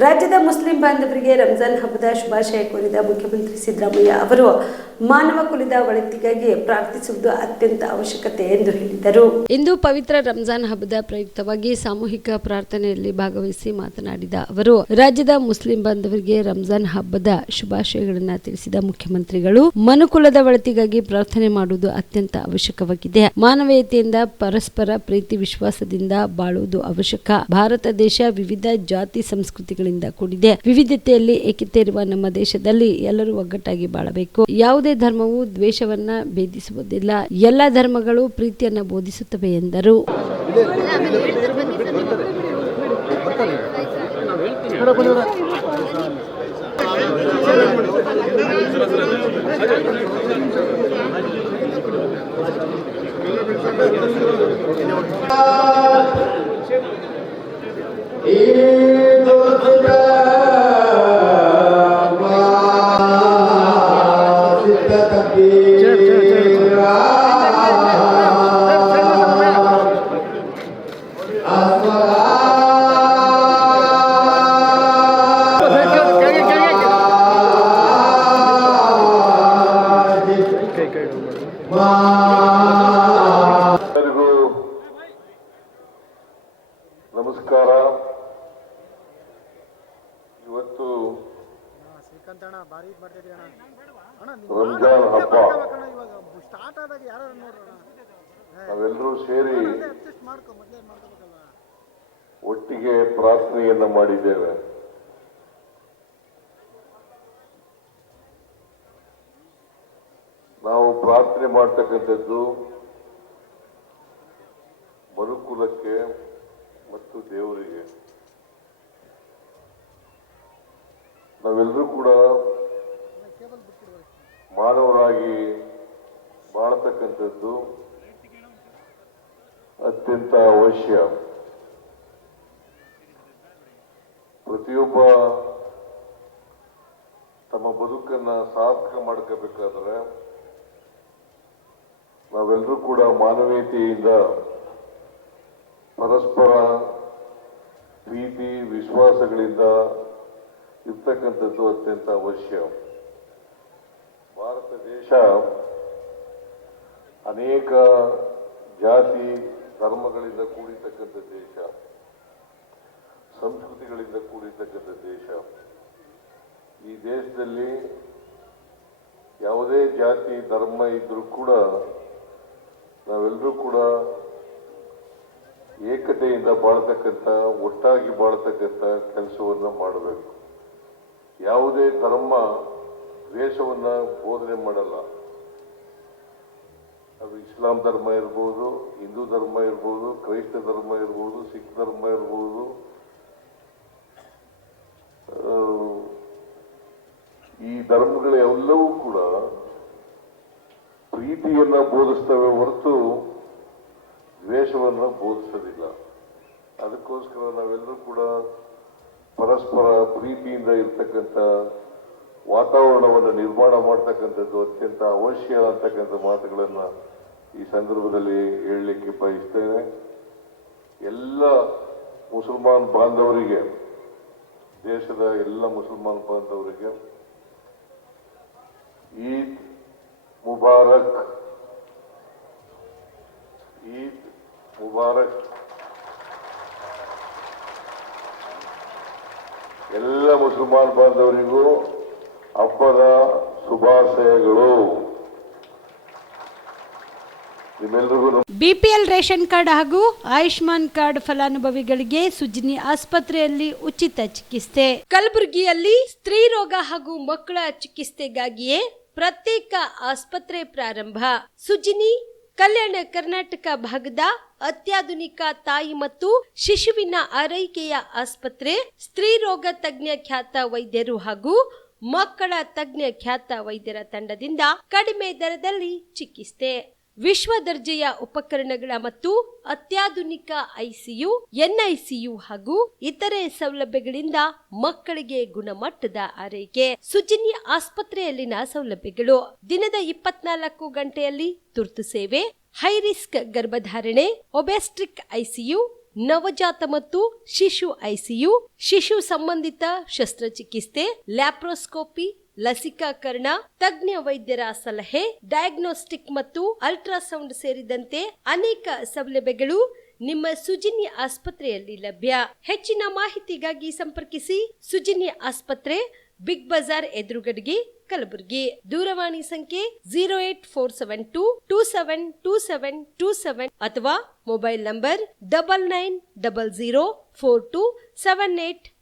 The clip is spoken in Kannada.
ರಾಜ್ಯದ ಮುಸ್ಲಿಂ ಬಾಂಧವರಿಗೆ ರಂಜಾನ್ ಹಬ್ಬದ ಶುಭಾಶಯ ಕೋರಿದ ಮುಖ್ಯಮಂತ್ರಿ ಸಿದ್ದರಾಮಯ್ಯ ಅವರು ಮಾನವ ಕುಲದ ಒಳಿತಿಗಾಗಿ ಪ್ರಾರ್ಥಿಸುವುದು ಅತ್ಯಂತ ಅವಶ್ಯಕತೆ ಎಂದು ಹೇಳಿದರು. ಇಂದು ಪವಿತ್ರ ರಂಜಾನ್ ಹಬ್ಬದ ಪ್ರಯುಕ್ತವಾಗಿ ಸಾಮೂಹಿಕ ಪ್ರಾರ್ಥನೆಯಲ್ಲಿ ಭಾಗವಹಿಸಿ ಮಾತನಾಡಿದ ಅವರು, ರಾಜ್ಯದ ಮುಸ್ಲಿಂ ಬಾಂಧವರಿಗೆ ರಂಜಾನ್ ಹಬ್ಬದ ಶುಭಾಶಯಗಳನ್ನು ತಿಳಿಸಿದ ಮುಖ್ಯಮಂತ್ರಿಗಳು ಮನುಕುಲದ ಒಳಿತಿಗಾಗಿ ಪ್ರಾರ್ಥನೆ ಮಾಡುವುದು ಅತ್ಯಂತ ಅವಶ್ಯಕವಾಗಿದೆ. ಮಾನವೀಯತೆಯಿಂದ ಪರಸ್ಪರ ಪ್ರೀತಿ ವಿಶ್ವಾಸದಿಂದ ಬಾಳುವುದು ಅವಶ್ಯಕ. ಭಾರತ ದೇಶ ವಿವಿಧ ಜಾತಿ ಸಂಸ್ಕೃತಿಗಳಿಂದ ಕೂಡಿದೆ. ವಿವಿಧತೆಯಲ್ಲಿ ಏಕತೆ ಇರುವ ನಮ್ಮ ದೇಶದಲ್ಲಿ ಎಲ್ಲರೂ ಒಗ್ಗಟ್ಟಾಗಿ ಬಾಳಬೇಕು. ಯಾವುದೇ ಧರ್ಮವು ದ್ವೇಷವನ್ನ ಭೇದಿಸುವುದಿಲ್ಲ. ಎಲ್ಲ ಧರ್ಮಗಳು ಪ್ರೀತಿಯನ್ನ ಬೋಧಿಸುತ್ತವೆ ಎಂದರು. ನಮಸ್ಕಾರ. ಇವತ್ತು ರಂಜಾನ್ ಹಬ್ಬ. ನಾವೆಲ್ಲರೂ ಸೇರಿ ಒಟ್ಟಿಗೆ ಪ್ರಾರ್ಥನೆಯನ್ನ ಮಾಡಿದ್ದೇವೆ. ನಾವು ಪ್ರಾರ್ಥನೆ ಮಾಡ್ತಕ್ಕಂಥದ್ದು ಮನುಕುಲಕ್ಕೆ ಮತ್ತು ದೇವರಿಗೆ. ನಾವೆಲ್ಲರೂ ಕೂಡ ಮಾನವರಾಗಿ ಬಾಳತಕ್ಕಂಥದ್ದು ಅತ್ಯಂತ ಅವಶ್ಯ. ಪ್ರತಿಯೊಬ್ಬ ತಮ್ಮ ಬದುಕನ್ನ ಸಾರ್ಥಕ ಮಾಡ್ಕೋಬೇಕಾದ್ರೆ ನಾವೆಲ್ಲರೂ ಕೂಡ ಮಾನವೀಯತೆಯಿಂದ ಪರಸ್ಪರ ಪ್ರೀತಿ ವಿಶ್ವಾಸಗಳಿಂದ ಇರ್ತಕ್ಕಂಥದ್ದು ಅತ್ಯಂತ ಅವಶ್ಯ. ಭಾರತ ದೇಶ ಅನೇಕ ಜಾತಿ ಧರ್ಮಗಳಿಂದ ಕೂಡಿರ್ತಕ್ಕಂಥ ದೇಶ, ಸಂಸ್ಕೃತಿಗಳಿಂದ ಕೂಡಿರ್ತಕ್ಕಂಥ ದೇಶ. ಈ ದೇಶದಲ್ಲಿ ಯಾವುದೇ ಜಾತಿ ಧರ್ಮ ಇದ್ರೂ ಕೂಡ ನಾವೆಲ್ಲರೂ ಕೂಡ ಏಕತೆಯಿಂದ ಬಾಳ್ತಕ್ಕಂಥ, ಒಟ್ಟಾಗಿ ಬಾಳ್ತಕ್ಕಂಥ ಕೆಲಸವನ್ನ ಮಾಡಬೇಕು. ಯಾವುದೇ ಧರ್ಮ ದ್ವೇಷವನ್ನ ಬೋಧನೆ ಮಾಡಲ್ಲ. ಅದು ಇಸ್ಲಾಂ ಧರ್ಮ ಇರ್ಬೋದು, ಹಿಂದೂ ಧರ್ಮ ಇರ್ಬೋದು, ಕ್ರೈಸ್ತ ಧರ್ಮ ಇರ್ಬೋದು, ಸಿಖ್ ಧರ್ಮ ಇರ್ಬೋದು. ಈ ಧರ್ಮಗಳೆಲ್ಲವೂ ಕೂಡ ಪ್ರೀತಿಯನ್ನ ಬೋಧಿಸ್ತವೆ ಹೊರತು ದ್ವೇಷವನ್ನು ಬೋಧಿಸೋದಿಲ್ಲ. ಅದಕ್ಕೋಸ್ಕರ ನಾವೆಲ್ಲರೂ ಕೂಡ ಪರಸ್ಪರ ಪ್ರೀತಿಯಿಂದ ಇರ್ತಕ್ಕಂಥ ವಾತಾವರಣವನ್ನು ನಿರ್ಮಾಣ ಮಾಡ್ತಕ್ಕಂಥದ್ದು ಅತ್ಯಂತ ಅವಶ್ಯ ಅಂತಕ್ಕಂಥ ಮಾತುಗಳನ್ನು ಈ ಸಂದರ್ಭದಲ್ಲಿ ಹೇಳಲಿಕ್ಕೆ ಬಯಸ್ತೇನೆ. ಎಲ್ಲ ಮುಸಲ್ಮಾನ್ ಬಾಂಧವರಿಗೆ, ದೇಶದ ಎಲ್ಲ ಮುಸಲ್ಮಾನ್ ಬಾಂಧವರಿಗೆ ಈದ್ ಮುಬಾರಕ್, ಈದ್ ಮುಬಾರಕ್. ಎಲ್ಲ ಮುಸಲ್ಮಾನ್ ಬಾಂಧವರಿಗೂ ಹಬ್ಬದ ಶುಭಾಶಯಗಳು. ನಿಮ್ಮೆಲ್ಲರಿಗೂ ಬಿಪಿಎಲ್ ರೇಷನ್ ಕಾರ್ಡ್ ಹಾಗೂ ಆಯುಷ್ಮಾನ್ ಕಾರ್ಡ್ ಫಲಾನುಭವಿಗಳಿಗೆ ಸುಜ್ನಿ ಆಸ್ಪತ್ರೆಯಲ್ಲಿ ಉಚಿತ ಚಿಕಿತ್ಸೆ. ಕಲಬುರಗಿಯಲ್ಲಿ ಸ್ತ್ರೀ ರೋಗ ಹಾಗೂ ಮಕ್ಕಳ ಚಿಕಿತ್ಸೆಗಾಗಿಯೇ ಪ್ರತ್ಯೇಕ ಆಸ್ಪತ್ರೆ ಪ್ರಾರಂಭ. ಸುಜ್ನಿ ಕಲ್ಯಾಣ ಕರ್ನಾಟಕ ಭಾಗದ ಅತ್ಯಾಧುನಿಕ ತಾಯಿ ಮತ್ತು ಶಿಶುವಿನ ಆರೈಕೆಯ ಆಸ್ಪತ್ರೆ. ಸ್ತ್ರೀ ರೋಗ ತಜ್ಞ ಖ್ಯಾತ ವೈದ್ಯರು ಹಾಗೂ ಮಕ್ಕಳ ತಜ್ಞ ಖ್ಯಾತ ವೈದ್ಯರ ತಂಡದಿಂದ ಕಡಿಮೆ ದರದಲ್ಲಿ ಚಿಕಿತ್ಸೆ. ವಿಶ್ವ ದರ್ಜೆಯ ಉಪಕರಣಗಳ ಮತ್ತು ಅತ್ಯಾಧುನಿಕ ಐಸಿಯು, ಎನ್ಐಸಿಯು ಹಾಗೂ ಇತರೆ ಸೌಲಭ್ಯಗಳಿಂದ ಮಕ್ಕಳಿಗೆ ಗುಣಮಟ್ಟದ ಆರೈಕೆ. ಸುಜಿನಿ ಆಸ್ಪತ್ರೆಯಲ್ಲಿನ ಸೌಲಭ್ಯಗಳು: ದಿನದ 24 ಗಂಟೆಯಲ್ಲಿ ತುರ್ತು ಸೇವೆ, ಹೈ ರಿಸ್ಕ್ ಗರ್ಭಧಾರಣೆ, ಒಬೆಸ್ಟ್ರಿಕ್ ಐಸಿಯು, ನವಜಾತ ಮತ್ತು ಶಿಶು ಐಸಿಯು, ಶಿಶು ಸಂಬಂಧಿತ ಶಸ್ತ್ರಚಿಕಿತ್ಸೆ, ಲ್ಯಾಪ್ರೋಸ್ಕೋಪಿ, ಲಸಿಕಾಕರಣ, ತಜ್ಞ ವೈದ್ಯರ ಸಲಹೆ, ಡಯಾಗ್ನೋಸ್ಟಿಕ್ ಮತ್ತು ಅಲ್ಟ್ರಾಸೌಂಡ್ ಸೇರಿದಂತೆ ಅನೇಕ ಸೌಲಭ್ಯಗಳು ನಿಮ್ಮ ಸುಜಿನಿ ಆಸ್ಪತ್ರೆಯಲ್ಲಿ ಲಭ್ಯ. ಹೆಚ್ಚಿನ ಮಾಹಿತಿಗಾಗಿ ಸಂಪರ್ಕಿಸಿ ಸುಜಿನಿ ಆಸ್ಪತ್ರೆ, ಬಿಗ್ ಬಜಾರ್ ಎದುರುಗಡೆಗೆ, ಕಲಬುರಗಿ. ದೂರವಾಣಿ ಸಂಖ್ಯೆ 08472272727 ಅಥವಾ ಮೊಬೈಲ್ ನಂಬರ್ 9900427814.